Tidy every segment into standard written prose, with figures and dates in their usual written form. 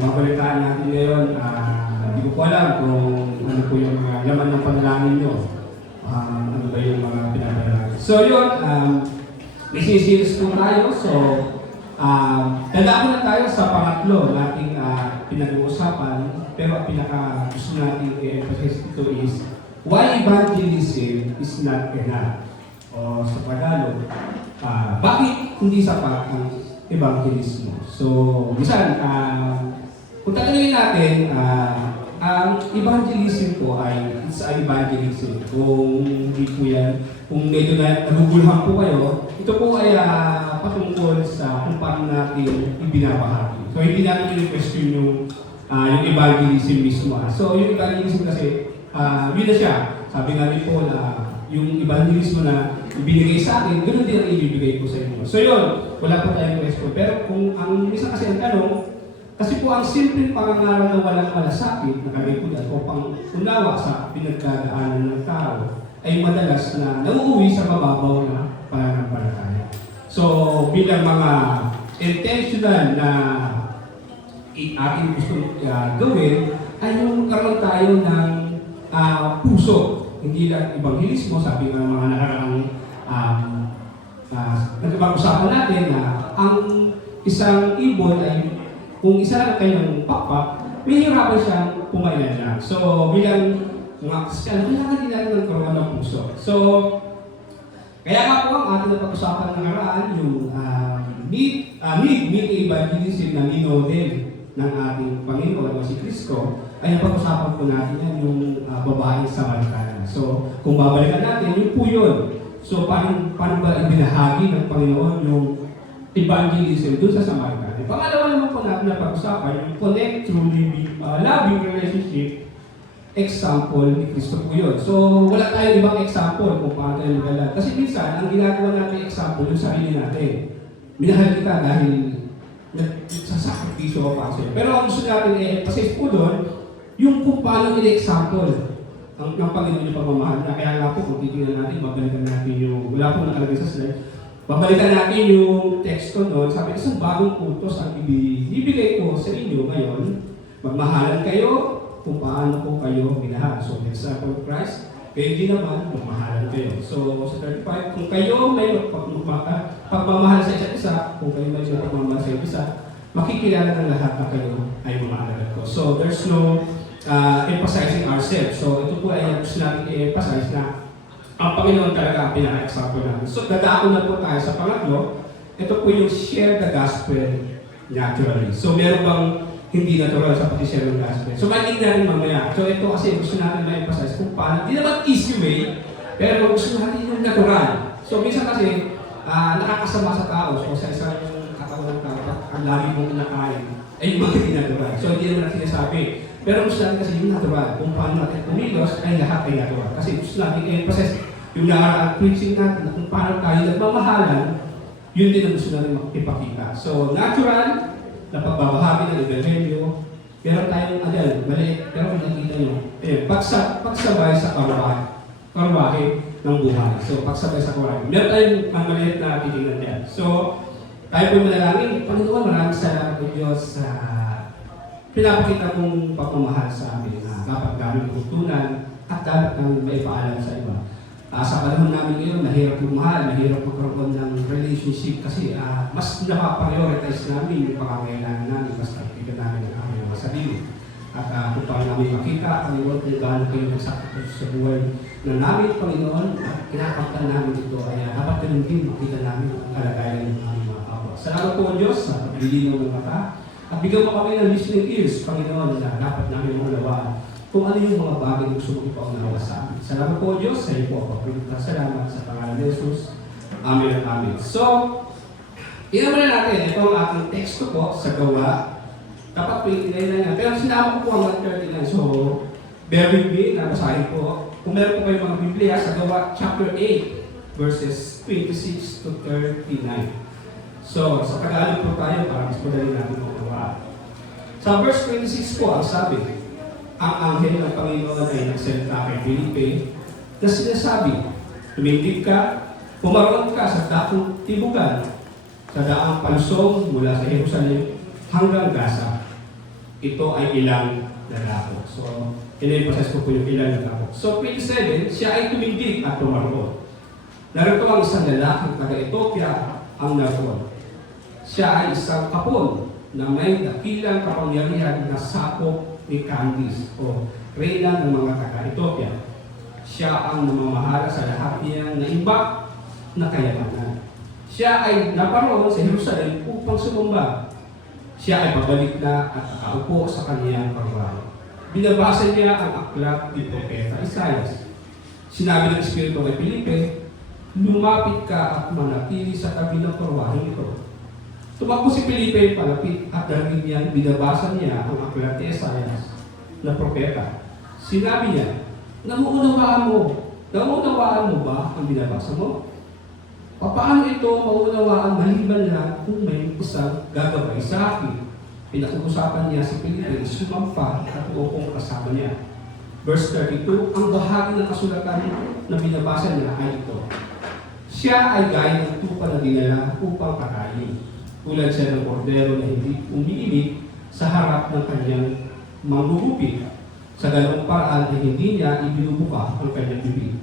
nababalitaan natin ngayon, hindi ko po alam kung ano po yung mga laman ng panalangin nyo. Ano ba yung mga pinapanalangin. So yun, may sisiris po tayo. So, tandaan na tayo sa pangatlo nating pinag-uusapan. Pero ang pinaka gusto natin i-emphasize ito is why evangelism is not enough. O sa Tagalog, bakit hindi sapat ang evangelismo? So, bisan, kung tatanungin natin, ang evangelism po ay it's an evangelism. Kung hindi po yan, kung medyo nagugulhan po kayo, ito po ay patungkol sa kung paano natin ibinabahagi. So, hindi natin i-question yung evangelism mismo. So, yung evangelism kasi, yun na siya. Sabi nga rin po na yung evangelismo na ibinigay sa akin, ganoon din ang ibibigay ko sa inyo. So yun, wala po tayong question. Pero kung ang isa kasi ang tanong, kasi po ang simpleng pangangaral na walang malasakit, nakalagay po dyan, o pang-unawa sa pinagdadaanan ng tao, ay madalas na nauuwi sa mababaw na pananampalataya. So bilang mga intentional na ating gusto gawin, ay yung magkaroon tayo ng puso. Hindi lang ebanghelismo, sabi ng mga nakaraang nagpag-usapan natin na ang isang ibon ay kung isa lang kayong pakpak, may hirapan siyang pumayan lang. So bilang mga Kristiyan, kailangan din natin nagkaroon ng puso. So, kaya nga po ang ating napag-usapan ng nakaraan, yung meet evangelism na minodel ng ating Panginoon o si Kristo, ay napag-usapan po natin yan yung babaeng Samaritana. So, kung babalikan natin, yun po yun. So, paano ba ibinahagi ng Panginoon yung evangelism dun sa Samaritana? Pangalawa naman po natin napag-usapan, yung connect through loving relationship, example ni Kristo po yun. So, wala tayong ibang example kung paano tayo magalag. Kasi minsan, ang ginagawa natin example yung sarili natin. Minahal kita dahil nagsasakripisyo pa sa'yo. Pero ang gusto natin i-emphasize po doon, yung kung paano in-example ng Panginoon yung pagmamahal na. Kaya nga po, kung titignan natin, babalikan natin yung, wala po nakalagay sa slide, babalikan natin yung teksto noon. Sabi, isang bagong utos ang ibigay ko sa inyo ngayon. Magmahalan kayo kung paano po kayo minahal. So, example of Christ, kayo din naman, magmahalan kayo. So, sa 35, kung kayo may pagmamahal sa isa't isa, kung kayo may pagmamahal sa isa't isa, makikilala ng lahat na kayo ay mga alagad ko. So, there's no emphasizing ourselves. So, ito po ay gusto natin i-emphasize na ang Panginoon talaga ang pinaka-example natin. So, dadaan na po tayo sa pangatlo. Ito po yung share the gospel naturally. So, meron bang hindi natural sa pag-share ng gospel? So, magiging natin mamaya. So, ito kasi gusto natin ma-emphasize kung paano. Hindi naman easy way, pero gusto natin yung natural. So, minsan kasi, nakakasama sa tao. So, sa isang katawan ng tao, ang lagi mong kinakain, ay yung mga hindi natural. So, hindi naman natin sinasabi. Pero gusto natin kasi yung natural. Kung paano natin kumilos, ay lahat ay natural. Kasi gusto natin i-emphasize yung nakaraang preaching natin na kung paano tayo nagmamahalan, yun din ang gusto natin ipakita. So, natural na pagbabahagi ng Ebanghelyo, meron tayong maliit, pero nakikita nyo, pagsabay sa karwahe ng buhay. So, pagsabay sa karwahe. Meron tayong maliit na titingnan yan. So, tayo po manalangin, Panginoon, maraming salamat po Diyos sa pinapakita kong pagmamahal sa amin na dapat namin tutunan at dapat namin maipaalam sa iba. Sa panahon namin ngayon, mahirap magmahal, mahirap magkaroon ng relationship kasi mas napaprioritize namin yung pangangailangan namin, mas nakikita namin ang aming mga sarili. At kung paano namin makita, Panginoon, kung gaano kayo nagsakripisyo sa buhay na namin, Panginoon, at kinakaptan namin ito, ay dapat ganun din makita namin ang kalagayan ng aming mga kapwa. Salamat po Diyos sa paglilinaw ng mata at bigyan mo kami ng listening ears, Panginoon, na dapat namin maunawaan kung ano yung mga bagay na gusto mong ipaunawa sa amin. Salamat po Diyos, sa iyo po ako. Salamat sa pangalan ni Jesus. Amen at amen. So, inaman na natin, ito ang ating teksto po sa gawa. Dapat po yung tinay na. Pero sinama ko po ang 39. So, bear with me, nabasahin po. Kung meron po kayong mga Biblia sa gawa, chapter 8, verses 26 to 39. So, sa Tagalog po tayo para mas madali natin magawa. Sa verse 26 po, ang sabi, ang anghel ng Panginoon ay nagsalita kay Felipe na sinasabi, tumindig ka, pumaroon ka sa dakong tibugan, sa daang palusong mula sa Jerusalem hanggang Gaza. ito ay ilang lalako. So, in-emphasize ko po yung ilang lalako. So, 27, siya ay tumindig at tumaroon. Narito ang isang lalaking taga-Ethiopia ang naroon. Siya ay isang kapon na may dakilang kapangyarihan na sakop ni Candice o reyna ng mga taga-Ethiopia. Siya ang namamahala sa lahat niyang naimbak na kayamanan. Siya ay naparoon sa Jerusalem upang sumamba. Siya ay pabalik na at nakaupo sa kaniyang karwahe. Binabasa niya ang aklat ni Propeta Isaias. Sinabi ng Espiritu kay Felipe, lumapit ka at manatili sa tabi ng karwahe nito. Tumakbo si Felipe palapit at dahil niyang binabasa niya ang aklat ni Isaias na propeta. Sinabi niya, namuunawaan mo ba ang binabasa mo? Paano ito mauunawaan maliban lang kung may isang gagabay sa akin? Pinag-uusapan niya si Felipe, sumampa at uupong kasama niya. Verse 32, ang bahagi ng kasulatan na binabasa niya ay ito. Siya ay gaya ng tupa na dinala upang pakain. Tulad siya ng kordero na hindi umiimik sa harap ng kanyang manggugupit. Sa ganong paraan ay hindi niya ibinubuka ang kanyang bibig.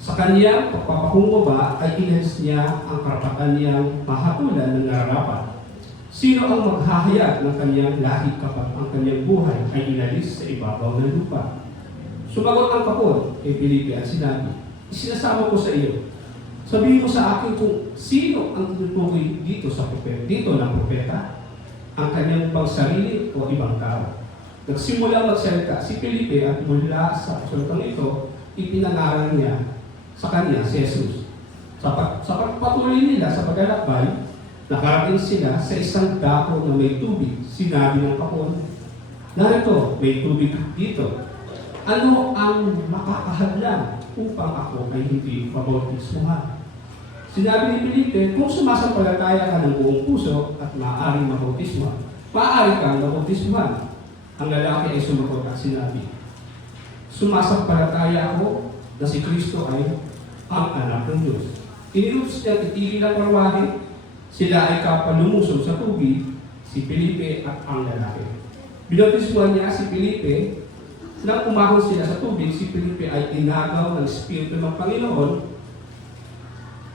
Sa kanyang pagpapakumbaba ay inalis niya ang karapatan niyang mahatulan ng nararapat. Sino ang maghahayag ng kanyang lahi kapag ang kanyang buhay ay inalis sa ibabaw ng lupa? Sumagot ang kapon kay Felipe at sinabi, isinasama ko sa iyo. Sabihin mo sa akin kung sino ang tinutukoy dito sa propeta, dito ng propeta, ang kanyang bang sarili o ibang tao. Nagsimula magsalita si Felipe at mula sa kasulatang ito, ipinangaral niya sa kanya si Jesus. Sa pagpatuloy nila sa paglalakbay, nakarating sila sa isang dako na may tubig. Sinabi ng kapon, narito, may tubig dito. Ano ang makakahadlang upang ako ay hindi mabautismuhan? Sinabi ni Felipe, kung sumasampalataya ka ng buong puso at maaaring mabautismuhan, maaari kang mabautismuhan. Ang lalaki ay sumagot at sinabi, sumasampalataya ako na si Kristo ay ang anak ng Diyos. Iniutos niya itigil ang karwahe, sila ay kapalumusog sa tubig, si Felipe at ang lalaki. Binautismuhan niya si Felipe. Nang umahon sila sa tubig, si Felipe ay inagaw ng Espiritu ng Panginoon.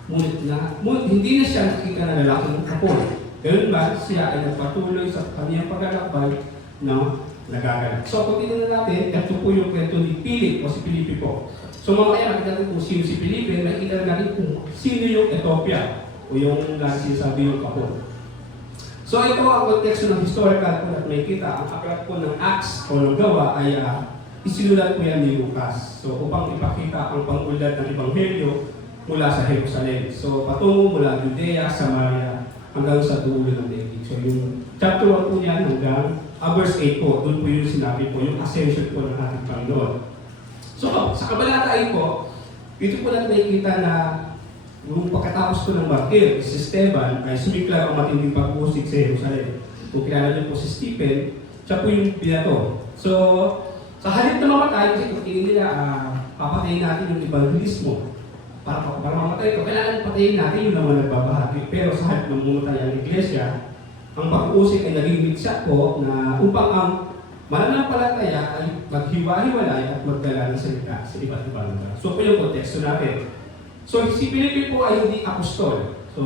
Ngunit hindi na siya nakita ng lalaki ng kapon. Ganoon ba, siya ay nagpatuloy sa kaniyang paglalakbay na nagagalak. So, kung tingnan natin, ito po yung kwento ni Philip o si Felipe po. So, mamaya makita natin kung sino si Felipe, makikita natin kung sino yung Ethiopia o yung sinasabi yung kapon. So, ito ang konteksto ng historical kung at may kita. Ang aklat po ng Acts o ng Gawa ay isinulat po yan ni Lucas. So, upang ipakita ang pang-ulat ng Ebanghelyo mula sa Jerusalem. So, patungo mula Judea, Samaria, hanggang sa dulo ng daigdig. So, yung chapter 1 po yan hanggang verse 8 po, doon po yung sinabi po, yung ascension po ng ating Panginoon. So, sa kabalata 8 po, ito po natin nakikita na yung pagkatapos po ng martir, si Esteban ay sumikla ang matinding pag-usig sa Jerusalem. Kung kilala niyo po si Stephen, siya po yung binato. So, sa halip na mamatay, kasi kung tingin nila, papatayin natin yung evangelismo. Para mamatay ko, kailangan patayin natin yung naman nagbabahagi. Pero sa halip na mamatay ang iglesia, ang pag-usig ay naging mitsa po na upang ang mananampalataya ay maghiwa-hiwalay at magdala ng salita sa iba't ibang lugar. So, po yung konteksto natin. So, si Felipe po ay hindi apostol. So,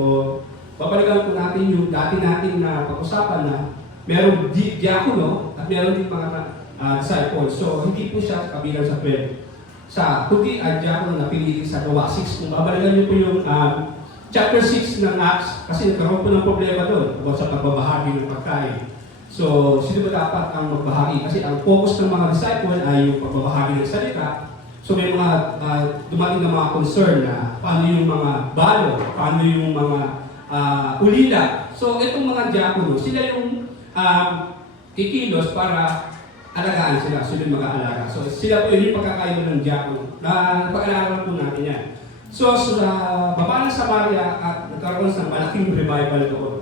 babalikan po natin yung dati natin na pag-usapan na merong diakono at meron din mga disciples. So, hindi po siya kabilang sa 12. Kundi ang diakono na pinili sa Gawa 6. Kung babalikan niyo po yung chapter 6 ng Acts, kasi nagkaroon po ng problema doon about sa pagbabahagi ng pagkain. So, sino ba dapat ang magbahagi? Kasi ang focus ng mga disciple ay yung pagbabahagi ng salita. So may mga dumating na mga concern na paano yung mga balo, paano yung mga ulila. So itong mga diakono, sila yung kikilos para alagaan sila, sila yung mag-aalaga. So sila po yung pagkakaiba ng diakono. Pag-aalagan po natin yan. So sa baba ng Samaria at nagkaroon ng malaking revival doon.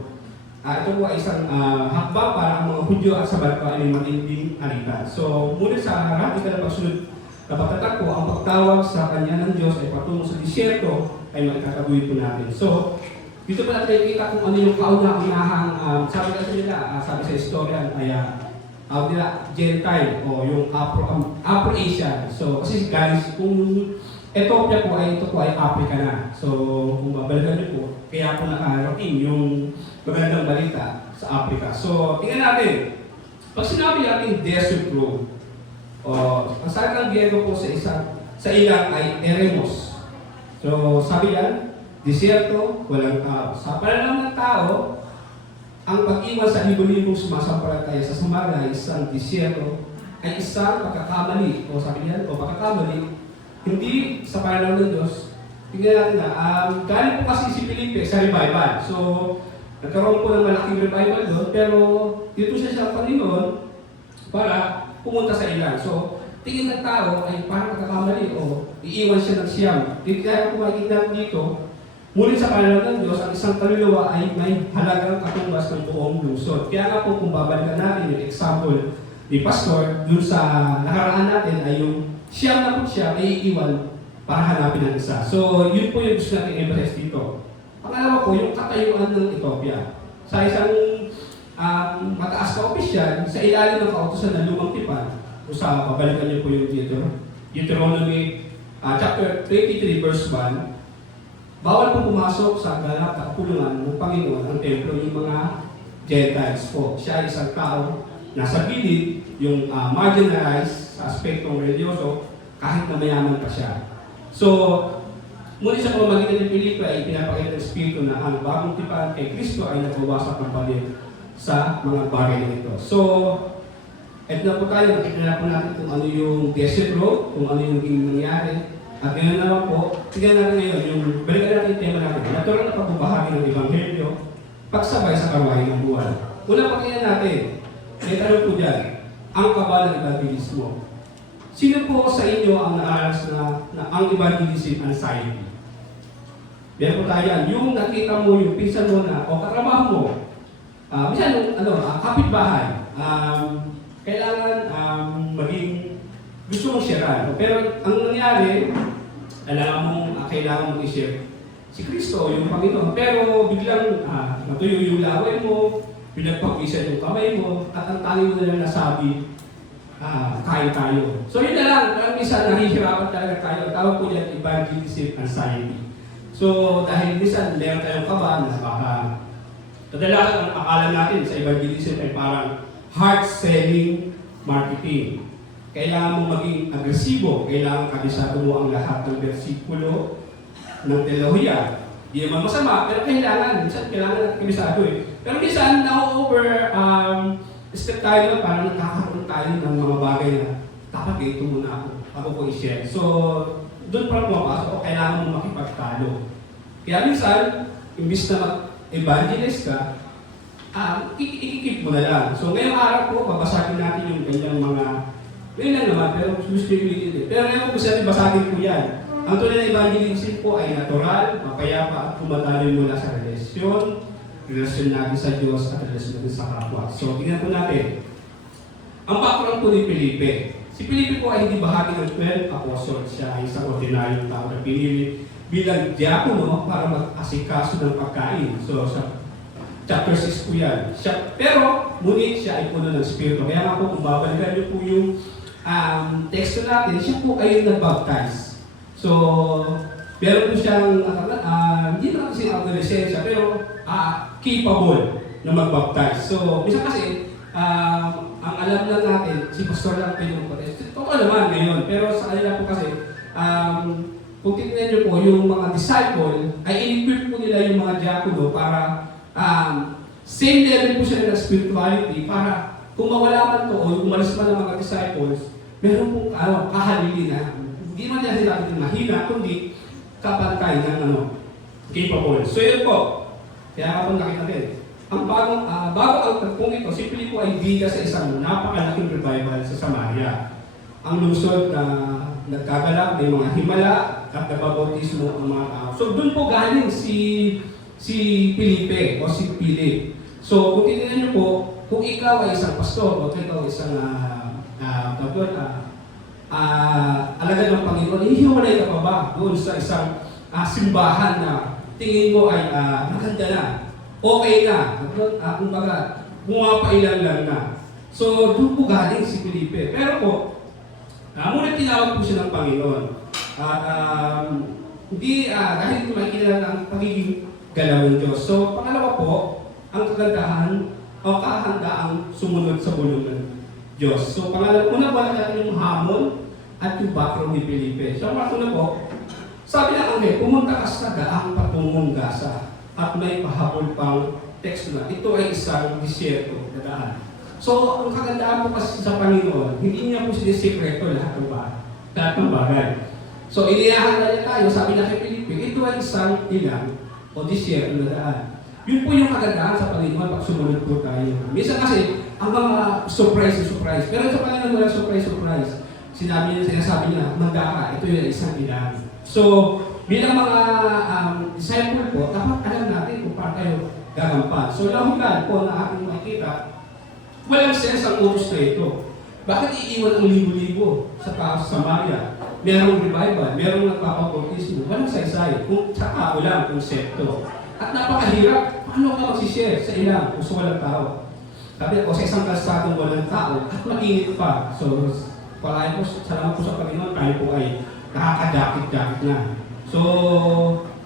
Ito po ay isang hakbang para ang mga Hudyo at sa barko ay matinding alitan. So muna sa radical na pagsunod na pagtatakbo, ang pagtawag sa kanya ng Diyos ay patungo sa disyerto ay magkakabuhin po natin. So, dito pa natin nakikita kung ano yung kauna-unahang, sabi kasi nila, sabi sa historian, ay Gentile o yung Afro-Asian. So, kasi guys, kung Ethiopia ito po ay Africa na. So, kung babalikan niyo po, kaya po nakarating yung magandang balita sa Africa. So, tingnan natin. Pag sinabi natin desert road, ang salitang Griego po sa ilang ay eremos. So, sabi yan, desierto, walang tao. Sa pananaw ng tao, ang pag-iwan sa libo-libong sumasampalataya sa Samaria, isang desierto, ay isang pagkakamali, o sabi niyan, o pagkakamali, hindi sa pananaw ng Diyos. Tingnan natin na, galing po kasi si Felipe sa revival. So, nagkaroon po ng malaking revival doon, pero dito siya sa Panginoon para pumunta sa ilan. So, tingin ng tao ay parang pagkakamali, o iiwan siya ng siyam. Kaya kung makikita dito, ngunit sa pananaw ng Diyos, ang isang kaluluwa ay may halagang katumbas ng buong lungsod. Kaya nga po kung babalikan natin yung example ni Pastor, dun sa nakaraan natin ay yung siyam na po siya ay iiwan para hanapin ang isa. So, yun po yung gusto natin i-emphasize dito. Pangalawa po, yung katayuan ng Ethiopia. Sa isang mataas na opisyal, sa ilalim ng kautusan ng lumang tipan, kung sa babalikan niyo po yung Deuteronomy chapter 23 verse 1, bawal po pumasok sa ganap na kapulungan ng Panginoon ang templo yung mga Gentiles po. Siya ay isang tao nasa gilid, yung marginalized sa aspektong religyoso, kahit na mayaman pa siya. So, muli sa pamamagitan ng Filipe ay pinapakita ng Espiritu na ang bagong tipan kay Kristo ay nagbawasak ng palit sa mga bagay na ito. So, eto na po tayo, nakikita na po natin kung ano yung desert road, kung ano yung naging nangyari. At ngayon naman po, tignan natin ngayon, yung balikan natin yung tema natin, natural na pagbabahagi ng Ebanghelyo, pagsabay sa karwahe ng buwan. Una pa tingnan natin, may tanong po dyan, ang kabal ng evangelismo. Sino po sa inyo ang naaranas na ang evangelism anxiety? Meron po tayo yan, yung nakita mo, yung pinsan mo na, o katrabaho mo, minsan yung kapitbahay, kailangan maging gusto mong share. Pero ang nangyari, alam mong kailangan mong i-share si Kristo, yung Panginoon. Pero biglang natuyo yung laway mo, pinagpapisan yung kamay mo, at ang tali mo na lang nasabi, kain tayo. So yun na lang, parang minsan nahihirapan talaga tayo. Ang tawag po yan, evangelism anxiety. So dahil minsan meron tayong kaba na baka kadalasan ang akala natin sa evangelism ay parang hard-selling marketing. Kailangan mo maging agresibo, kailangan kabisado mo ang lahat ng bersikulo ng teolohiya. Di naman masama, pero minsan kailangan natin kabisado eh. Pero minsan, na-over step tayo naman, parang nakakaroon tayo ng mga bagay na dapat ito muna ako ko i-share. So, doon parang pumapasok, o kailangan mo makipagtalo. Kaya minsan, imbis na mag-evangelist ka, ikikip mo na lang. So, ngayong araw po, babasagin natin yung kanyang mga yun lang naman, pero gusto yung ulitin eh. Pero ngayon po gusto natin basagin po yan. Ang tunay na evangelism po ay natural, mapayapa at tumatalo mula sa relasyon natin sa Diyos at relasyon natin sa kapwa. So, tingnan po natin. Ang background po ni Felipe. Si Felipe po ay hindi bahagi ng 12 apostles. Siya ay isang ordinaryong tao na pinili bilang diakono para mag-asikaso ng pagkain. So, sa chapter 6 po yan. Pero, ngunit siya ay puno ng Espiritu. Kaya nga po, kung babalikan niyo po yung teksto natin, siya po ay nag-baptize. So, meron po siyang, hindi naman kasi adolescensya, pero capable na mag-baptize. So, minsan kasi, ang alam lang natin, si pastor lang pinag-baptize. Totoo naman ngayon, pero sa kanila po kasi, kung tingnan niyo po, yung mga disciple, ay in-equip po nila yung mga diakono para same level po sila ng spirituality para kung mawala man to o umalis man ang mga disciples, meron pong kahalili na hindi man nila sila mahina, kundi kapantay ng capable. So yun po, kaya kapag nakita natin, ang bago ang tagpong ito, si Filipo ay bida sa isang napakalaking revival sa Samaria. Ang lungsod na nagkagalak, may mga himala at nababautismo ang mga tao. So doon po galing si Felipe o si Philip. So kung titignan niyo po, kung ikaw ay isang pastor o ikaw ay isang alagad ng Panginoon, hihiwalay ka pa ba doon sa isang simbahan na tingin mo ay maganda na, okay na, kumbaga, pumapailan lang na. So, doon po galing si Felipe. Pero po, ngunit tinawag po siya ng Panginoon. At hindi, dahil makikilala ng pagiging galaw ng Diyos. So, pangalawa po, ang kagandahan o kahandaang sumunod sa bulong ng Diyos. So, pangalawa, una po natin yung hamon at yung background ni Felipe. So, una po, sabi ng anghel, pumunta ka sa daang patungong Gaza at may pahabol pang teksto na ito ay isang disyerto na daan. So, ang kagandaan po kasi sa Panginoon, hindi niya po sinisikreto lahat ng bagay. So, inihahanda niya tayo, sabi na kay Felipe, ito ay isang ilang o disyerto na daan. Yun po yung kagandaan sa Panginoon pag sumunod po tayo. Minsan kasi, ang mga surprise. Pero sa Panginoon wala surprise. Sinasabi niya, manda ka, ito yung isang ilang. So, bilang mga disciple po, dapat alam natin kung paano tayo gagampan. So, lahugan po na ating makikita, walang sense ang utos na ito. Bakit iiwan ang libo-libo sa tao sa Samaria? Merong revival, merong nagpapabautismo, walang saysay, kung sa tao lang, konsepto. At napakahirap, paano ka magsishare sa ilang kung sa walang tao? Sabi ko, sa isang kalsadong walang tao, at mainit pa. So, salamat po sa Panginoon, tayo po ay nakakajakit-jakit na. So,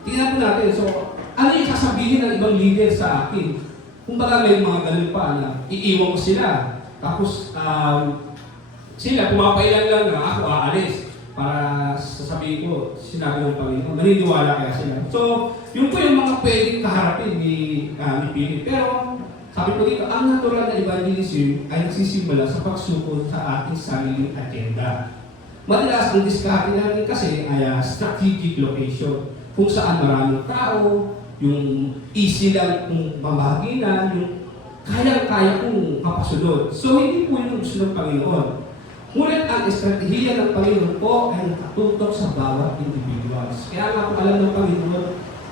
tingnan po natin. So, ano yung sasabihin ng ibang leader sa akin? Kung baga may mga ganun pa na iiwan ko sila. Tapos, sila pumapailan lang na ako aalis para sasabihin ko, sinabi ng Panginoon, maniniwala kaya sila. So, yun po yung mga pwedeng kaharapin ni Philip. Pero, sabi ko dito, ang natural na evangelism ay nagsisimula sa pagsukod sa ating sariling agenda. Madalas ang diskarte natin kasi ay strategic location. Kung saan maraming tao, yung easy lang kung mamahaginan, yung kaya-kaya kong kapasunod. So, hindi po yung gusto ng Panginoon. Ngunit ang estratehiya ng Panginoon po ay nakatutok sa bawat individuals. Kaya nga kung alam ng Panginoon,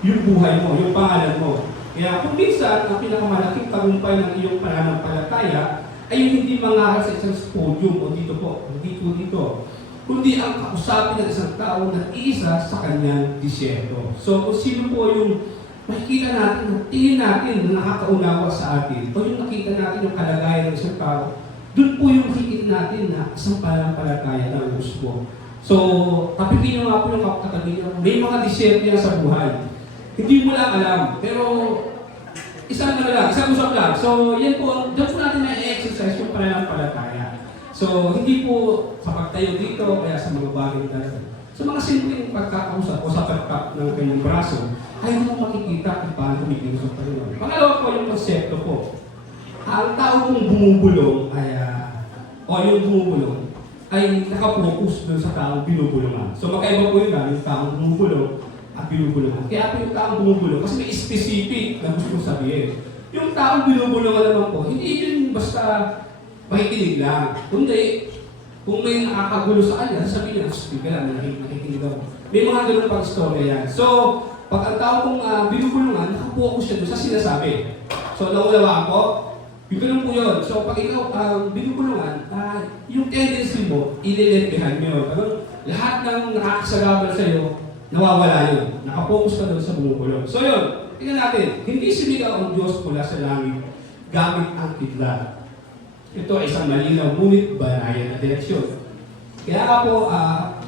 yung buhay mo, yung pangalan mo. Kaya kung minsan, ang pinakamalaking tagumpay ng iyong pananampalataya ay yung hindi mangaral sa isang podium o dito po, o dito, kundi ang kausapin ng isang tao na iisa sa kanyang disyerto. So, kung sino po yung makikita natin, tingin natin na nakakaunawa sa atin, o yung nakita natin yung kalagayan ng isang tao, doon po yung makikita natin na isang pananampalataya ng gusto. So, tapikin nyo nga po yung katabi nyo, may mga disyerto yan sa buhay. Hindi mo lang alam, pero isang usap lang. So, yan po, dyan po natin na-exercise yung pananampalataya. So, hindi po sa pagtayo dito, kaya sa mga bagay dito. Sa mga simpleng pagkakausap o sa pagkak ng kanyang braso, ay mo makikita kung paano kumikilos sa Panginoon. Pangalawa po yung konsepto po. Ang tao kong bumubulong ay, yung bumubulong, ay nakapokus doon sa taong binubulungan. So, magkaiba po yun yung taong bumubulong at binubulungan. Kaya po yung taong bumubulong, kasi may specific na gusto kong sabihin. Yung taong binubulungan naman po, hindi yun basta makikinig lang. Kundi, kung may nakakagulo sa kanya, sasabihin niya, speaker lang, nakikinig ako. May mga ganun pang story yan. So, pag ang tao kong binubulungan, nakapokus siya doon sa sinasabi. So, naunawaan ko, yung ganun po yun. So, pag ikaw binubulungan, yung tendency mo, ililetbehan nyo. Lahat ng nakakasagabal sa'yo, nawawala yun. Nakapokus ka doon sa bumubulong. So, yun. Tingnan natin. Hindi sumigaw ang Diyos mula sa langit gamit ang kidlat. Ito ay isang malinaw, ngunit banayan na direksyon. Kaya nga po,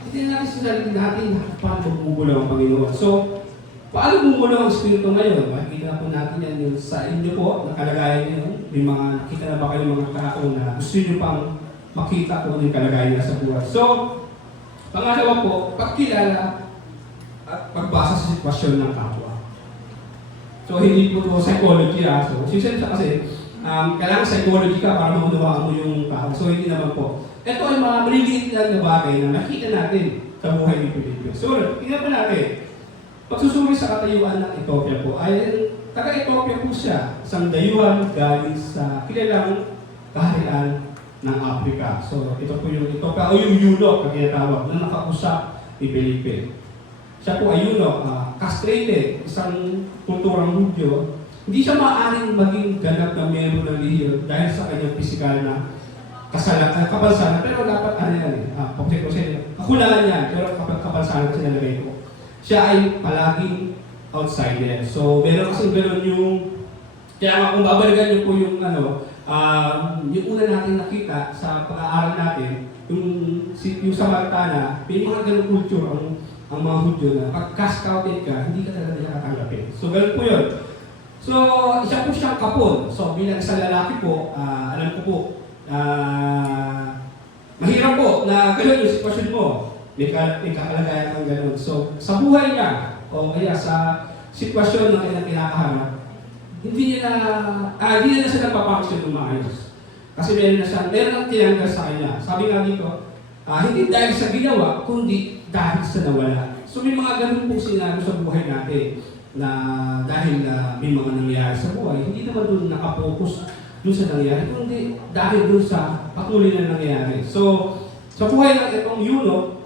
hindi natin sinalin natin paano bumubulong ang Panginoon. So, paano bumubulong ang Espiritu ngayon? Makikita po natin yan yung sa inyo po, nakalagayan niyo. May mga, nakita na ba kayo mga tao na gusto niyo pang makita kung ano yung kalagayan nila sa buhay. So, pangalawa po, pagkilala at pagbasa sa sitwasyon ng kapwa. So, hindi po ito psychology. So, siya kasi, kailangan psychology ka para maunawaan mo yung tao. So, hindi naman po. Ito ay mga maliliit lang na bagay na nakita natin sa buhay ni Felipe. So, tingnan pa natin. Pagsusuri sa katayuan ng Ethiopia po, ay taga-Ethiopia po siya. Isang dayuhan galing sa kilalang kaharian ng Africa. So, ito po yung Ethiopia, o yung eunuch, ang tinatawag, na nakausap ni Felipe. Siya po ay eunuch, castrated, isang kulturang Hudyo. Hindi siya maaaring maging ganap na miyembro ng lihiyo dahil sa kanyang pisikal na kapansanan. Pero dapat, kakulangan niya, pero kapansanan kasi nalagay ko. Siya ay palaging outsider. So, meron kasi gano'n yung, kaya nga kung babalikan niyo po yung Yung una natin nakita sa pag-aaral natin, yung Samaritana, may mga ganung culture ang mga Hudyo na pag scouted ka, hindi ka talaga nila katanggapin. So, ganun po yun. So, isa po siyang kapon. So, bilang isang lalaki po, alam ko po, mahirap po na ganun yung sitwasyon mo. May kakalagayan ng ganun. So, sa buhay niya, o kaya sa sitwasyon na kanyang kinakaharap, hindi na siya nagpapangsyon ng maayos. Kasi meron ang tinanggal sa kanya. Sabi nga dito, hindi dahil sa ginawa, kundi dahil sa nawala. So may mga ganun pong sinabi sa buhay natin na dahil may mga nangyayari sa buhay, hindi naman doon nakapokus doon sa nangyayari, kundi dahil doon sa patuloy na nangyayari. So, sa buhay ng itong eunuch,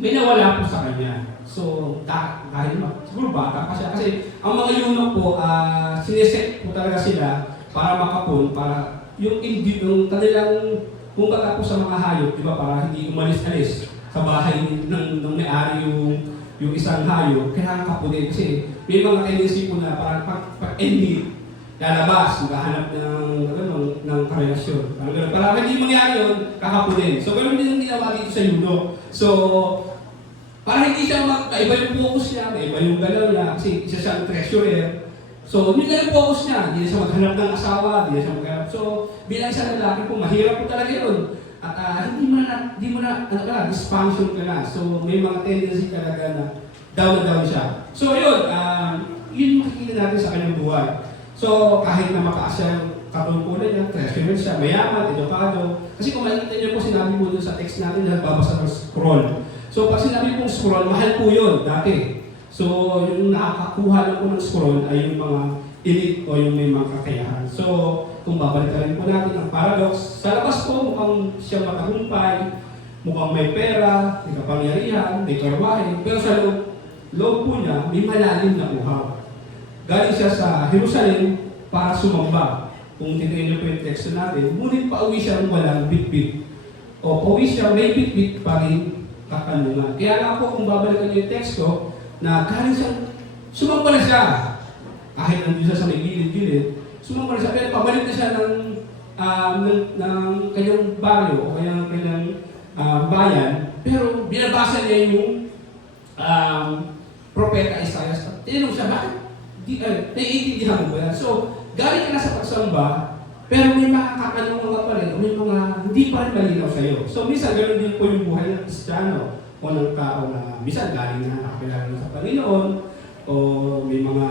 may nawala po sa kanya. So, dahil siguro bata pa siya. Kasi ang mga eunuch po, sineset po talaga sila para makapon, para yung kanilang, kung baga po sa mga hayop, di ba, para hindi umalis-alis sa bahay ng may-ari yung isang hayop, kailangan kapunin. Kasi may mga tendency po na parang pag-enmit, lalabas, maghahanap ng karelasyon. Para hindi mangyari yun, kakapunin. So, ganoon din ang ginawa dito sa eunuch. So, para hindi siya iba yung focus niya, iba yung galaw niya, kasi isa siyang treasurer. So, yun na yung focus niya. Hindi na siya maghanap ng asawa, hindi na siya maghanap. So, bilang isang lalaki po, mahirap po talaga yun. At hindi mo na, dysfunction ka na. So, may mga tendency talaga na down siya. So, yun, yun makikita natin sa kanyang buhay. So, kahit na mataas siyang katungkulan niya, treasurer siya, mayaman, edukado. Kasi kung makikita niyo po, sinabi po dun sa text natin, nagbabasa ng scroll. So, pag sinabi pong scroll, mahal po yun dati. So, yung nakakakuha lang po ng scroll ay yung mga elite o yung may mga kakayahan. So, kung babalikan po natin ang paradox, sa labas po mukhang siya matagumpay, mukhang may pera, may kapangyarihan, may karwahe, pero sa loob po niya, may malalim na uhaw. Galing siya sa Jerusalem para sumamba. Kung titignan niyo po yung teksto natin, ngunit pauwi siya ng walang bit-bit. O pauwi siya, may bit-bit pa rin katanungan. Kaya nga po, kung babalikan niyo yung teksto, na galing siya, sumamba na siya. Kahit nandun siya sa may gilid-gilid, sumamba na siya. Pero pabalik na siya ng kanyang baryo o kanyang bayan. Pero binabasa niya yung propeta Isaias. Tinanong siya, bakit? Naiintindihan mo ba yan? So, galing ka na sa pagsamba, pero may mga katanungan ka pa rin, o may mga hindi pa rin malinaw sa iyo. So, minsan, ganoon din po yung buhay ng Kristiyano o ng tao na minsan galing na nakakilala sa Panginoon o may mga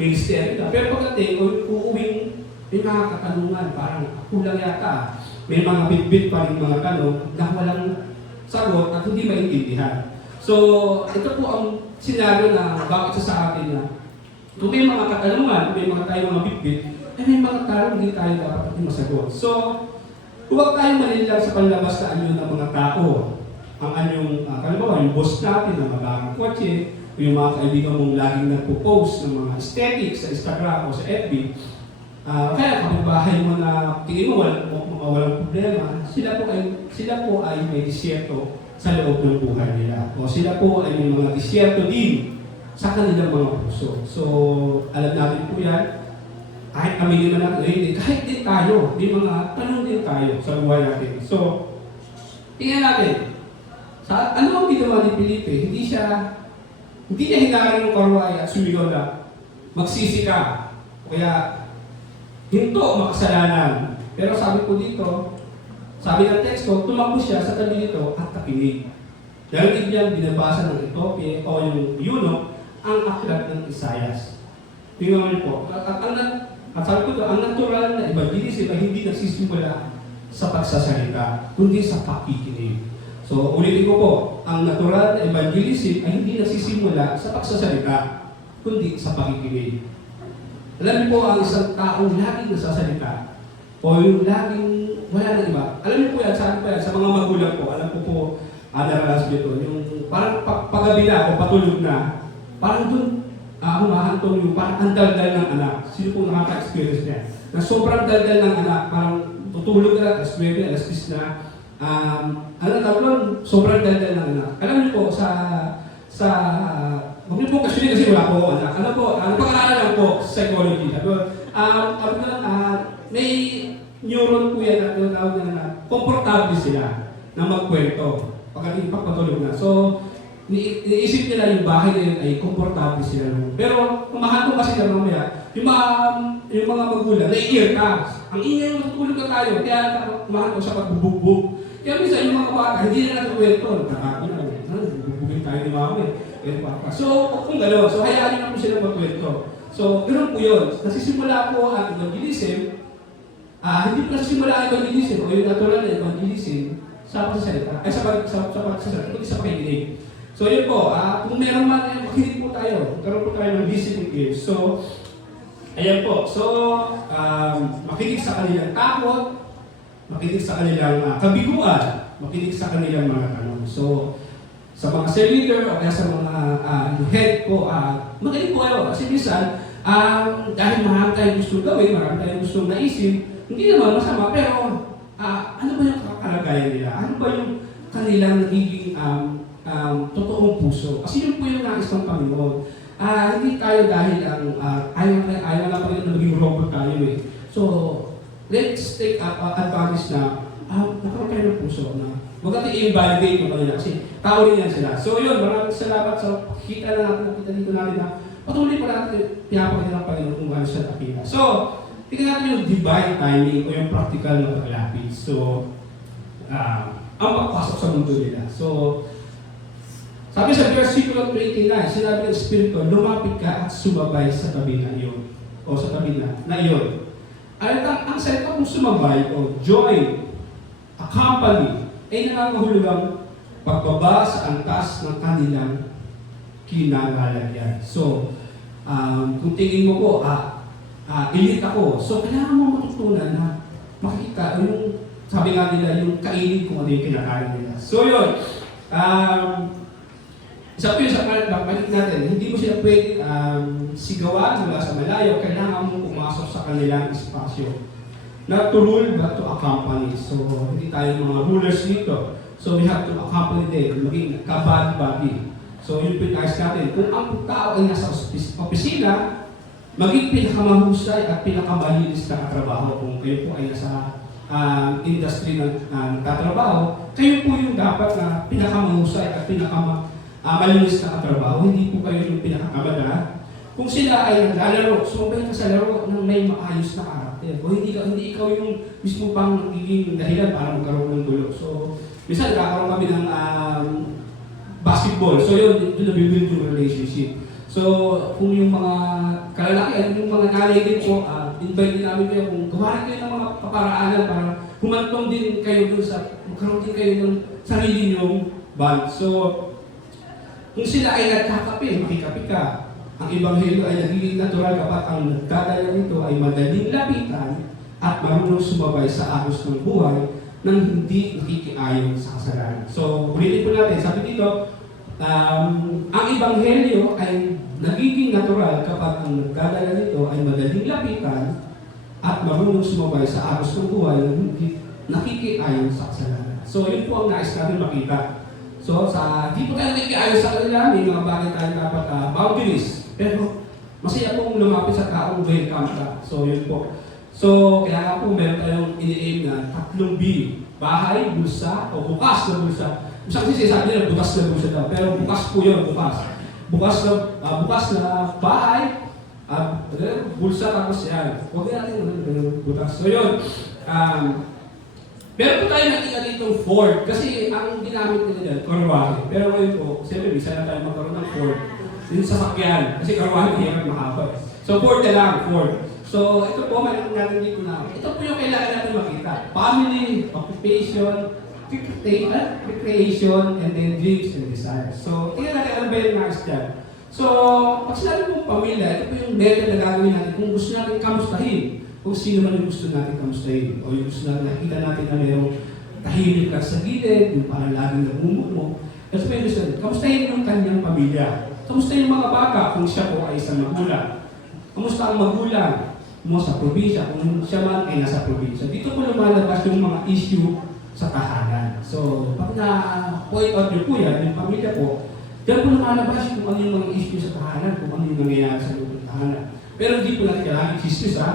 ministry na. Pero pagdating, uuwing may mga katanungan, parang kulang yata. May mga bit-bit pa rin mga tanong na walang sagot at hindi maintindihan. So, ito po ang senaryo na bakit sa atin na kung may mga katanungan, may mga tayo mga bit-bit, may mga tanong hindi tayo dapat masagot. So, huwag tayong manilang sa panlabas sa anyo ng mga tao. Ang anyong, yung boss natin, ang magagang kotse, yung mga kaibigan mong laging nagpo-post ng mga aesthetics sa Instagram o sa FB, kaya kapag bahay mo na tingin mo walang problema, sila po ay may disyerto sa loob ng buhay nila. O sila po ay may mga disyerto din sa kanilang mga puso. So, alam natin po yan, kahit kami naman natin, hindi, kahit din tayo, may mga tanong din tayo sa buhay natin. So, tingnan natin, ano ang ginawa ni Felipe? Hindi niya hinaring ng karwahe at sumigaw na, magsisi ka. Kaya, hinto makasalanan. Pero sabi ko dito, sabi ng teksto, tumakbo siya sa tabi nito at takinig. Dahil niyang binabasa ng Ethiopia o yung eunuch ang aklat ng Isaias. Tingnan niyo po. At sabi ko, ang natural na evangelism ay hindi nagsisimula sa pagsasalita, kundi sa pakikinig. So, ulitin ko po, ang natural na evangelism ay hindi nagsisimula sa pagsasalita, kundi sa pakikinig. Alam niyo po, ang isang taong laging nasasalita, o yung laging wala nang iba. Alam niyo po yan, saan po yan, sa mga magulang po, alam ko po, naranasan niyo ito, yung parang paggabi na o patulog na, parang doon humahantong yung parang ang daldal ng anak. Sino pong nakaka-experience niya? Na sobrang daldal ng anak, parang tutulog na, alas 9, alas 10 na, sobrang daldal ng anak. Alam niyo po, huwag niyo po kasi wala po anak. Ano po, pag-aaral lang po, psychology. May neuron po yan at tinatawag na komportable sila na magkwento pagpatulog na. So, iniisip nila yung bahay na yun ay komportable sila. Pero, kumahanto kasi na mamaya, yung mga magulang, nai-ear ka. Ang ingay yung matutulog na tayo, kaya kumahanto sa pagbubugbog. Kaya minsan yung mga bata, hindi na nagkwento. Nakakapin na, bubugin tayo ni mama eh. So, kung gano'n, so hayaan nyo na po sila magkwento. So, gano'n po yun. Nasisimula po ang evangelism. Hindi po nasisimula ang evangelism o yung natural na evangelism sa pagsasalita, ay sa pagsasalita, kundi sa pakikinig. So, yun po, kung meron man, makinig po tayo. Karoon po tayo ng listening ears. So, ayan po. So, makinig sa kanilang takot, makinig sa kanilang kabiguan, makinig sa kanilang mga tanong. So, sa mga cell leader o kaya sa mga head po, makinig po kayo. Kasi minsan, dahil marami tayong gustong gawin, marami tayong gustong naisip, hindi naman masama, pero ano ba yung kalagayan nila? Ano ba yung kanilang nagiging totoong puso? Kasi yun po yung nais ng Panginoon. Hindi tayo dahil ayaw na Panginoon na maging robot tayo eh. So, let's take advantage na nakaroon tayo ng puso na huwag natin i-invalidate yung kanila kasi tao rin yan sila. So yun, maraming salamat sa kita na natin, nakita dito natin na patuloy pa natin pinapakita ng Panginoon kung ano siya nakita. So, tingnan natin yung divine timing o yung practical na paglapit. So, ang pagpasok sa mundo nila. So, sabi sa versikulo 29, sinabi ng Espiritu, lumapit ka at sumabay sa tabi na iyon. O sa tabi na iyon. Ang salita kong sumabay o join, accompany, ay nangangahulugang pagbaba sa antas ng kanilang kinangalagyan. So, kung tingin mo po, elite ako. So, kailangan mo matutunan na makikita yung, sabi nga nila, yung kainin kung ano yung kinakain nila. So, yun. Isa po yun sa balik natin, hindi mo sila pwede sigawan mula sa malayo, kailangan mo pumasok sa kanilang espasyo. Not to rule, but to accompany. So, hindi tayo mga rulers dito. So, we have to accompany them, maging kabad-body. So, yun pinayos natin. Kung ang tao ay nasa opisina, maging pinakamahusay at pinakamalinis na katrabaho. Kung kayo po ay nasa industry na nagtatrabaho, kayo po yung dapat na pinakamahusay at pinakamalinis na katrabaho. Hindi po kayo yung pinakakamada. Kung sila ay naglalaro, sumabay ka sa laro ng may maayos na karakter. O hindi ikaw yung mismo pang nagiging dahilan para magkaroon ng gulo. So, minsan nagkakaroon kami ng basketball. So yun, doon nabibuild yung relationship. So, kung yung mga kalalaki, yung mga nanay din po, invite din namin kayo kung gawain kayo ng mga kaparaanan para humantong din kayo dun sa, magkaroon din kayo ng sarili niyong band. So, kung sila ay nagkakape, makikape ka. Ang Ebanghelyo ay nagiging natural kapag ang nagdadala nito ay madaling lapitan at marunong sumabay sa agos ng buhay nang hindi nakikiayon sa kasalanan. So, ulitin po natin, sabi dito, ang Ebanghelyo ay nagiging natural kapag ang nagdadala nito ay madaling lapitan at marunong sumabay sa agos ng buhay nang hindi nakikiayon sa kasalanan. So, yun po ang nais natin makita. So, di po tayo nakikiayon sa kanila, may mga bagay tayo dapat boundaries. Pero, masaya pong lumapit sa taong welcome ka. So, yun po. So, kaya po meron tayong ini-aim na 3 B. Bahay, bulsa, o bukas na bulsa. Isang kasi sabi nila bukas na bulsa daw. Pero bukas po yun, bukas. Bukas na bahay, bulsa tapos yan. Huwag natin bukas. So, yun. Meron po tayo nakita ditong Ford. Kasi ang ginamit nila dyan, karwahe. Pero ngayon po, siyempre, bisa na tayo magkaroon ng Ford. Yung sasakyan. Kasi karwahe, hirap mahaba. So, Ford na lang, Ford. So, ito po, meron natin dito na. Ito po yung kailangan natin makita. Family, occupation, recreation, and then dreams and desires. So, tingnan natin ano ba yung nais dyan. So, pag sinabi mong pamilya, ito po yung method na gagawin natin kung gusto natin kamustahin. Kung sino man yung gusto natin kamustahin. O yung gusto natin nakita natin na mayroong tahimik lang sa gilid, yung parang laging nagmumukmo. Ito po yung gusto natin. Kamustahin yung kanyang pamilya. Kamusta yung mga bata kung siya po ay isang magulang? Kamusta ang magulang mo sa probinsya kung siya man ay nasa probinsya? Dito po lumalabas yung mga issue sa tahanan. So, pag na-point out niyo po yan, yung pamilya po, diyan po lumalabas kung ano yung mga issue sa tahanan, kung ano yung nangyayari sa loob ng tahanan. Pero hindi po natin kailangan chismis ha.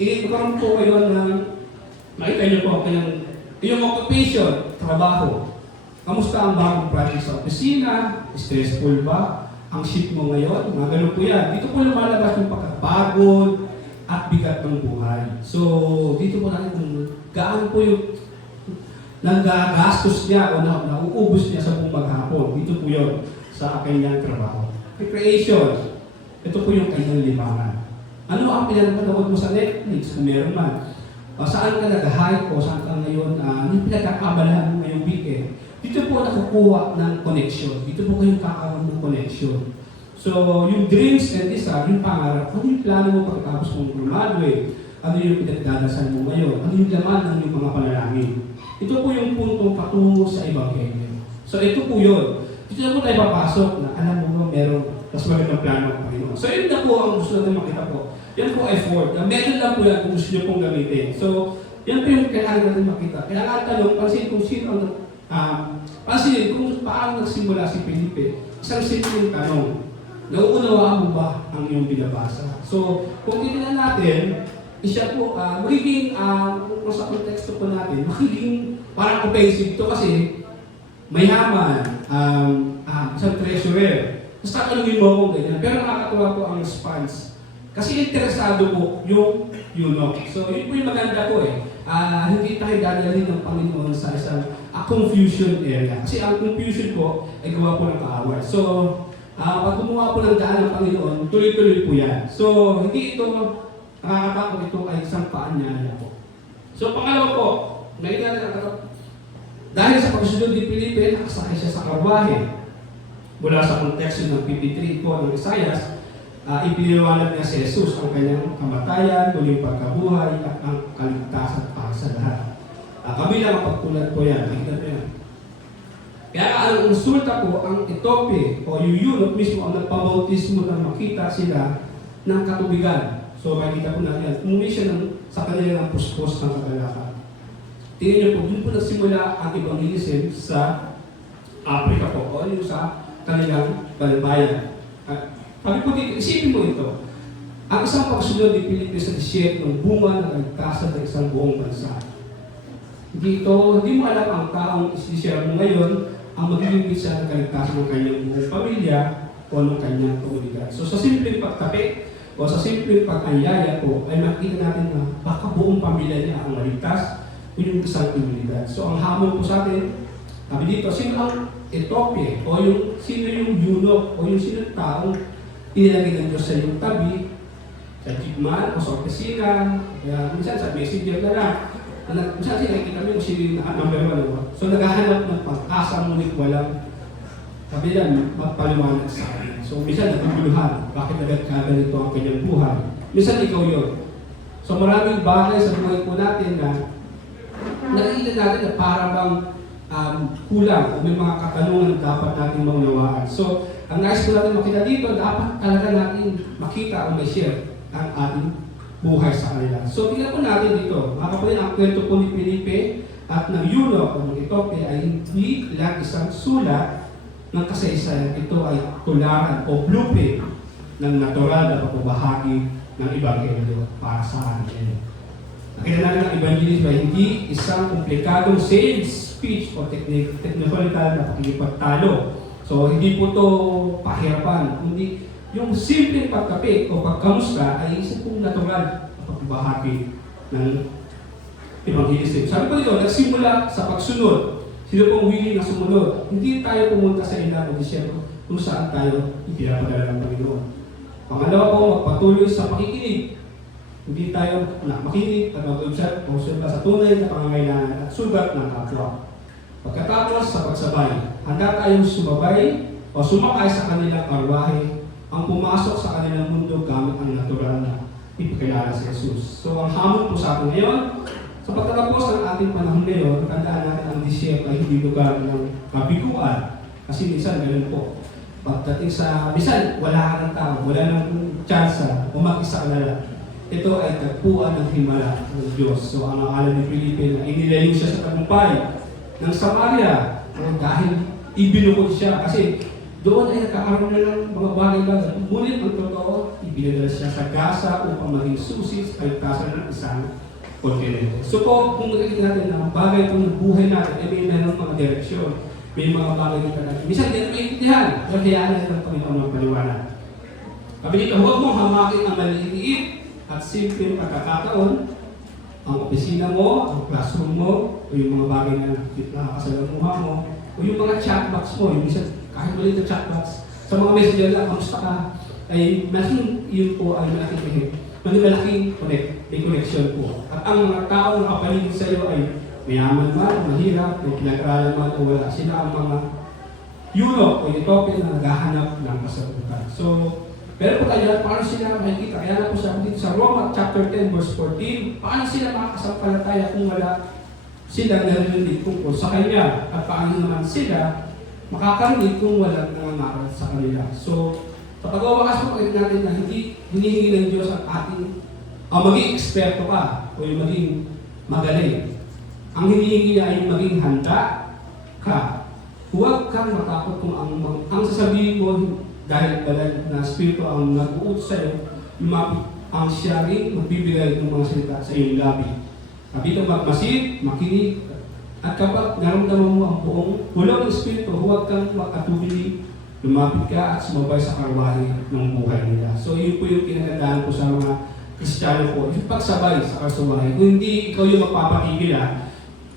Magkaroon po kayo ng Makita niyo po ang iyong occupation, trabaho. Kamusta ang bagong project sa opisina? Stressful ba? Ang shift mo ngayon? Mga ganun po yan. Dito po lumalabas yung pagkapagod at bigat ng buhay. So, dito po natin kung gaano po yung nagagastos niya o nauubos niya sa buong maghapon. Dito po yun sa kanyang trabaho. Recreation. Ito po yung kanyang libangan. Ano ang pinapanood mo sa Netflix kung meron man? Saan ka nag-hike o saan ka ngayon, yung pinagkakabalahan mo ngayong weekend? Dito po nakukuha ng connection. Dito po kayong kakaroon ng connection. So, yung dreams and desire, yung pangarap, ano yung plano mo pagkatapos mong graduate? Ano yung pinagdadasal mo ngayon? Ano yung laman ng yung mga panalangin? Ito po yung puntong patungo sa Ebanghelyo. So, ito po yun. Dito na po tayo papasok na alam mo ba meron mas magandang plano ng Panginoon. So, yun na po ang gusto natin makita po. Yan po effort. Medyo lang po yan kung gusto nyo pong gamitin. So, yan po yung kailangan natin makita. Kailangan tanong, pansin kung sino ang pansin kung paano nagsimula si Felipe. Isang simpleng tanong. Nauunawaan mo ba ang iyong binabasa? So, kung titignan natin, siya po, magiging, kung sa konteksto po natin, magiging parang offensive ito kasi mayaman, isang treasurer. Tapos tatanungin mo akong ganyan. Pero nakakatuwa po ang response. Kasi interesado po yung eunuch. So, yun po yung maganda po eh. Hindi tayo dadalhin ng Panginoon sa isang confusion area. Kasi ang confusion po ay gawa po ng kaaway. So, pag gumawa po ng daan ng Panginoon, tuloy-tuloy po yan. So, hindi ito nakakatakot, ito ay isang paanyaya po. So, pangalawa po, nakita natin dahil sa pagsunod ni Felipe, nakasakay siya sa karwahe. Mula sa konteksto ng 53 po ng Isaias, ipiniliwanag niya si Jesus ang kanyang kamatayan, muling pagkabuhay, at ang kaligtasan para sa lahat. Kami lang ang pagtulad po yan. Nakita niyo yan. Kaya ang insulta po, ang Etope o yung eunuch mismo ang nagpabautismo nang makita sila ng katubigan. So makikita po natin yan. Umuwi siya sa kanila ng puspos ng kagalakan. Tingnan niyo po, doon po nagsimula ang evangelism sa Africa po o yung sa kanilang bayan. Sabi po dito, isipin mo ito. Ang isang pagsunod ni Felipe sa disyerto ng bunga ng kaligtasan ng isang buong bansa. Hindi mo alam ang taong isishare mo ngayon ang magiging bisa ng kaligtasan ng kanyang buong pamilya o ng kanyang komunidad. So sa simpleng pagtapi o sa simpleng pag-anyaya po ay makikita natin na baka buong pamilya niya ang maligtas o yung isang komunidad. So ang hamon po sa atin, sabi dito, sino ang Etope o sino yung eunuch o yung sino taong inilagay ng Diyos sa iyong tabi, sa jeepman o sa opisina, minsan sa messenger na lang. Minsan nakikita mo yung sino yung number 1. So naghahanap ng pag-asa ngunit walang sabi yan, magpaliwanag sa akin. So minsan naguguluhan, bakit nagkaganito ang kanyang buhay. Minsan ikaw yun. So maraming bagay sa buhay po natin na nakikita natin na parang bang kulang o may mga katanungan na dapat natin maunawaan. So, ang nais ko natin makita dito, dapat talaga natin makita o may share ang ating buhay sa kanila. So, tingnan po natin dito. Mga kapatid, ang kwento po ni Felipe at ng eunuch o ng Etope ay hindi lang isang sulat ng kasaysayan. Ito ay tularan o blueprint ng natural na pagbabahagi ng Ebanghelyo para sa atin. Nakita natin ang evangelism ay hindi isang komplikadong sales speech o technical na pakikipagtalo. So, hindi po ito pahirapan. Hindi, yung simpleng pagkape o pagkamusta ay isang pong natural na pagbahagi ng evangelism. Sabi ko dito, nagsimula sa pagsunod. Sino pong willing na sumunod? Hindi tayo pumunta sa ilang o disyerto kung saan tayo ipinapadala ng Panginoon. Pangalawa po, magpatuloy sa pakikinig. Hindi tayo makinig at mag-observe o sa tunay na pangangailangan at sugat ng kapwa. Pagkatapos sa pagsabay, handa tayong sumabay o sumakay sa kanilang karwahe ang pumasok sa kanilang mundo gamit ang natural na ipakilala si Jesus. So ang hamon po sa atin ngayon, sa pagkatapos ng ating panahon ngayon, tandaan natin ang disyerto ay hindi lugar ng kabiguan. Kasi minsan ganun po. Pagdating sa, minsan wala ka ng tao, wala ng tsansa, o mag-isa ka na lang. Ito ay tagpuan ng himala ng Diyos. So ang akala ni Felipe na inilayo siya sa tagumpay ng Samaria dahil ibinukod siya kasi doon ay nagkakaroon na ng mga bagay-bagay. Ngunit ang totoo, ibinadala siya sa Gaza upang maging susi sa kaligtasan ng isang kontinente. So po, kung nakikita natin na ang bagay itong buhay natin, may meron mga direksyon, may mga bagay dito natin. Minsan, hindi natin maintindihan. Pero hayaan natin ang Panginoon ng paliwanag. Sabi dito, huwag mong hamakin ang maliliit at simpleng pagkakataon, ang opisina mo, ang classroom mo, o yung mga bagay na nakakasalamuha mo, o yung mga chatbox mo, yung isa, kahit maliit na chatbox, sa mga messenger lang, kamusta ka, ay malaking yun po ay malaking may connection po. At ang mga tao na kapaligid sa iyo ay mayaman man, mahirap, may pinag-aralan man o wala. Sila ang mga Europe o Ethiopia na naghahanap ng kasagutan. So, pero po tayo, paano sila makikita? Kaya na po sabi dito sa Roma chapter 10 verse 14, paano sila makakasampalataya kung wala sila narinig tungkol sa Kanya? At paano naman sila makakarinig kung walang nangangaral sa kanila? So, sa pag-wawakas po, pakita natin na hindi hinihingi ng Diyos ang ating maging eksperto ka o yung maging magaling. Ang hinihingi niya ay maging handa ka. Huwag kang matakot kung ang sasabihin mo dahil na Espiritu ang nag-uut sa iyo, ang siya rin magbibigay ng mga salita sa iyong labi. Kapito magmasid, makinig, at kapag naramdaman mo ang buong hulog ng Espiritu, huwag kang makatubili, lumapit ka at sumabay sa karwahe ng buhay nila. So yun po yung kinagandaan ko sa mga Kristiyano po, yung pagsabay sa karwahe. Kung hindi ikaw yung magpapatigil,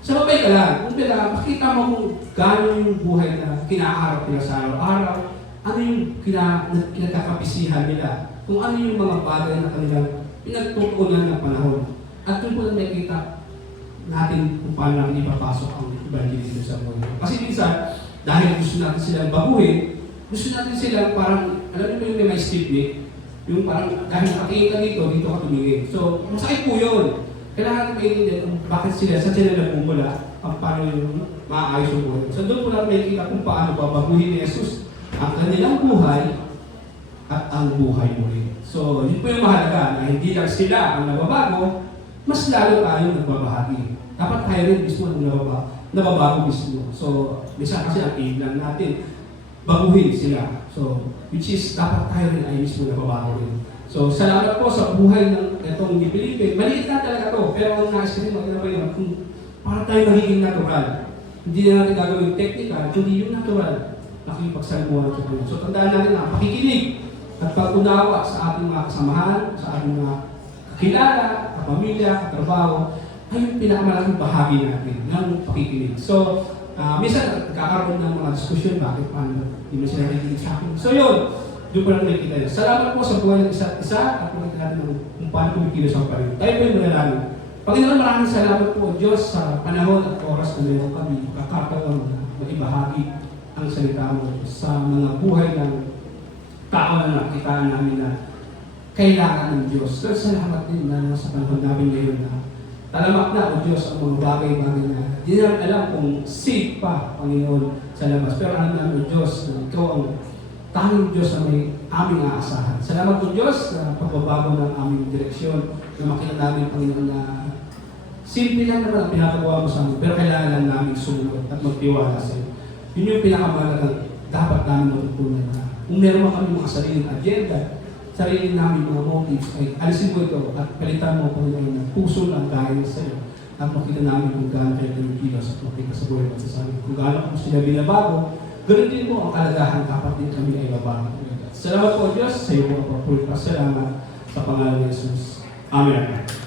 sumabay ka lang. Kung makita mo kung gano'n yung buhay na kinaharap nila sa araw-araw, ano yung kinagkakapisihan nila, kung ano yung mga bagay na kanilang pinagtutuunan ng panahon. At doon po na nakikita natin kung paano natin ipapasok ang evangelism sa buhay. Kasi minsan, dahil gusto natin silang baguhin, gusto natin silang parang, alam niyo yung may statement, yung parang dahil nakatingin ka dito ka tumingin. So, masakit po yun. Kailangan natin maintindihan kung bakit sila, sa sila nagmumula, ang paano yung maayos yung buhay. So, doon po natin makikita kung paano babaguhin ni Jesus ang kanilang buhay at ang buhay mo rin. So, yun po yung mahalaga na hindi lang sila ang nababago, mas lalo tayo nagbabahagi. Dapat tayo rin mismo ang nababago mismo. So, minsan kasi ang aim lang natin, baguhin sila. So, which is, dapat tayo rin ay mismo nababago rin. So, salamat po sa buhay ng itong ni Felipe. Maliit na talaga to, pero ang nais ko rin magkakaroon kung para tayo magiging natural. Hindi na natin gagawin technical, kundi yung natural. Nakikipagsalamuhan sa Panginoon. So, tandaan natin na pakikinig at pag-unawa sa ating mga kasamahan, sa ating mga kakilala, kapamilya, katrabaho, ay yung pinakamalaking bahagi natin ng pakikinig. So, minsan nagkakaroon ng mga diskusyon, bakit paano hindi mo sila nakikinig sa akin. So yun, doon po lang nakikita yun. Salamat po sa buhay ng isa't isa at makikita natin kung paano kumikilos ang Panginoon. Tayo po yung manalangin. Panginoon, maraming salamat po Diyos sa panahon at oras na meron kami kakataon na maibahagi ang salita mo sa mga buhay ng tao na nakitaan namin na kailangan ng Diyos. So, salamat din na sa panahon namin ngayon na talamak na, O Diyos, ang mga bagay-bagay na hindi namin alam kung safe pa, Panginoon, sa labas. Pero alam namin, O Diyos, na Ikaw ang tanging Diyos na may aming aasahan. Salamat, O Diyos, sa pagbabago ng aming direksyon na makita namin, Panginoon, na simple lang naman ang pinapagawa mo sa amin, pero kailangan lang namin sumunod at magtiwala sa iyo. Yun yung pinakamalagang dapat namin matutunan na kung meron kami mga sariling agenda, sarili namin mga motives, ay alisin mo ito at palitan mo, Panginoon, na puso lang dahil sa iyo. At makita namin kung gaano kayo kilos at makita sa buhay at sa amin. Kung gaano kung sila binabago, ganoon din mo ang kalagahan, dapat din kami ay babago. Salamat po, Diyos, sa iyo mga papulpas. Salamat sa pangalan ni Jesus. Amen.